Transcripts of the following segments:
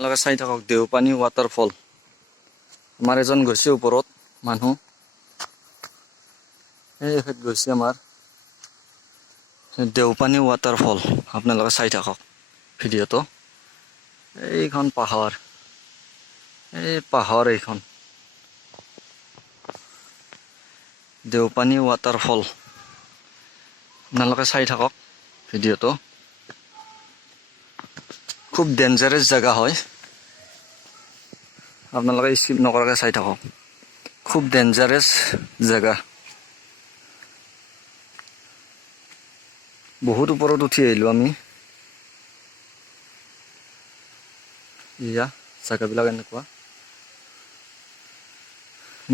লগে চাই থাকক দেওপানী ৱাটাৰফল। আমাৰ এজন গৈছে ওপৰত মানুহ, এই গৈছে আমাৰ দেওপানী ৱাটাৰফল। আপোনালোকে চাই থাকক ভিডিঅ'টো। এইখন পাহাৰ, এই পাহাৰ এইখন দেওপানী ৱাটাৰফল। আপোনালোকে চাই থাকক ভিডিঅ'টো। খুব ডেঞ্জাৰাছ জেগা হয়, আপোনালোকে স্কিপ নকৰাকৈ চাই থাকক। খুব ডেঞ্জাৰাছ জেগা, বহুত ওপৰত উঠি আহিলোঁ আমি। এয়া জেগাবিলাক এনেকুৱা।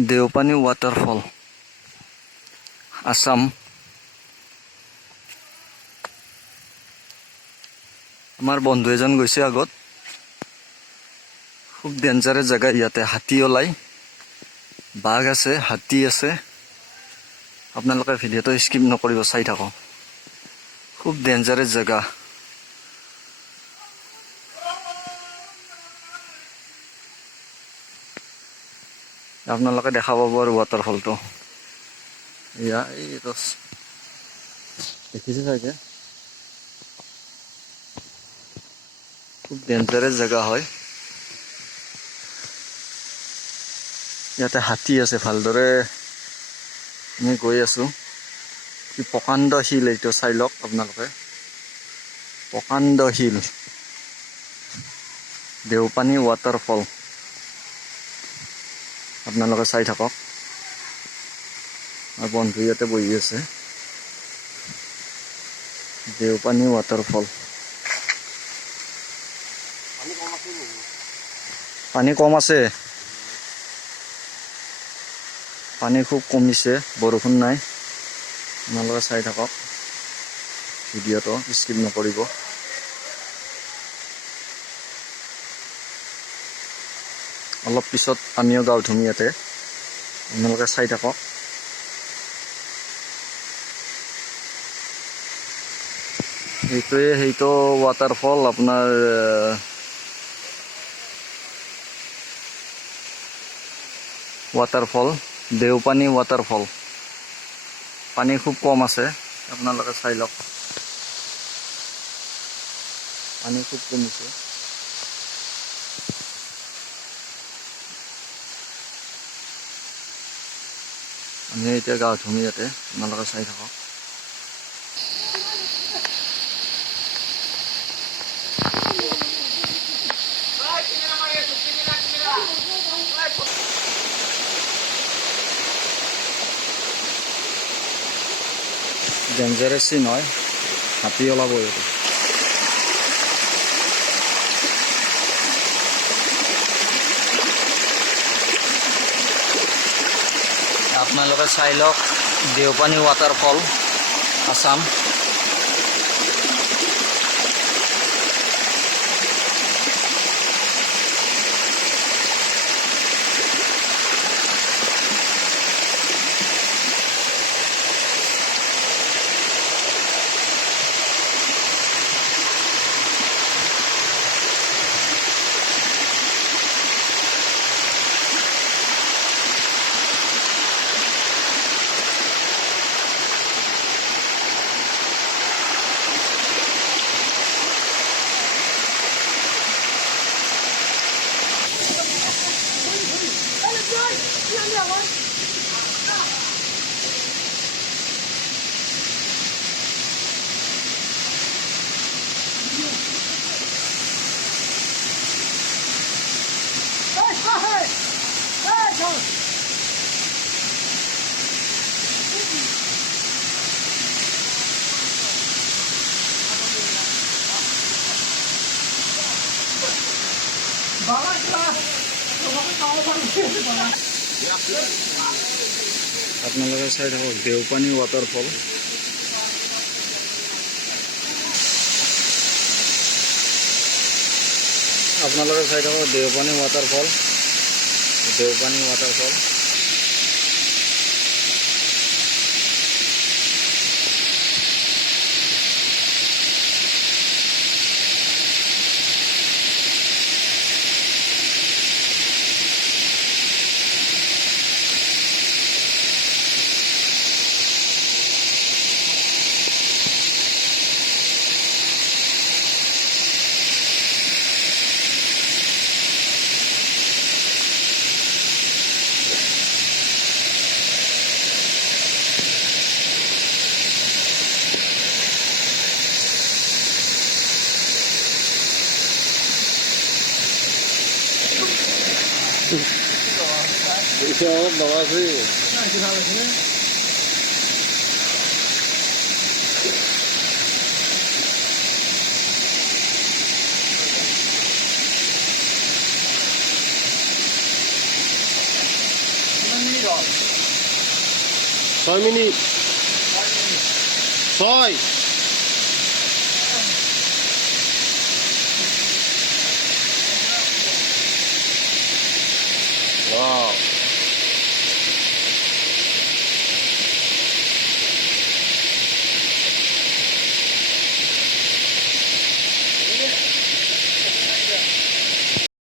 দেওপানী ৱাটাৰফল, আছাম। আমাৰ বন্ধু এজন গৈছে আগত। খুব ডেঞ্জাৰাছ জেগা। ইয়াতে হাতী ওলাই, বাঘ আছে, হাতী আছে। আপোনালোকে ভিডিঅ'টো স্কিপ নকৰিব, চাই থাকক। খুব ডেঞ্জাৰাছ জেগা। আপোনালোকে দেখা পাব আৰু ৱাটাৰফলটো। এয়া এইটো দেখিছে চাগে। খুব ডেঞ্জাৰাছ জেগা হয়। ইয়াতে হাতী আছে। ভালদৰে আমি গৈ আছোঁ। কি প্ৰকাণ্ড শিল এইটো, চাই লওক আপোনালোকে। প্ৰকাণ্ড শিল, দেওপানী ৱাটাৰফল। আপোনালোকে চাই থাকক। আৰু বন্ধু ইয়াতে বহি আছে। দেওপানী ৱাটাৰফল। পানী কম আছে, পানী খুব কমিছে, বৰষুণ নাই। আপোনালোকে চাই থাকক ভিডিঅ'টো, স্কিপ নকৰিব। অলপ পিছত আমিও গাঁও ধুম ইয়াতে, আপোনালোকে চাই থাকক। এইটোৱে সেইটো ৱাটাৰফল, আপোনাৰ ৱাটাৰফল, দেওপানী ৱাটাৰফল। পানী খুব কম আছে, আপোনালোকে চাই লওক। পানী খুব কমিছে। আমি এতিয়া গা ধুম ইয়াতে, আপোনালোকে চাই থাকক। ডেঞ্জাৰাছ চিন হয়, হাতী ওলাব ইয়াতে। আপোনালোকে চাই লওক দেওপানী ৱাটাৰফল, আছাম। আপোনালোকে চাই থাকক দেওপানী ৱাটাৰফল। আপোনালোকে চাই থাকক দেওপানী ৱাটাৰফল, দেওপানী ৱাটাৰফল। এইসব বাবা আছে ছয় মিনিট ছয়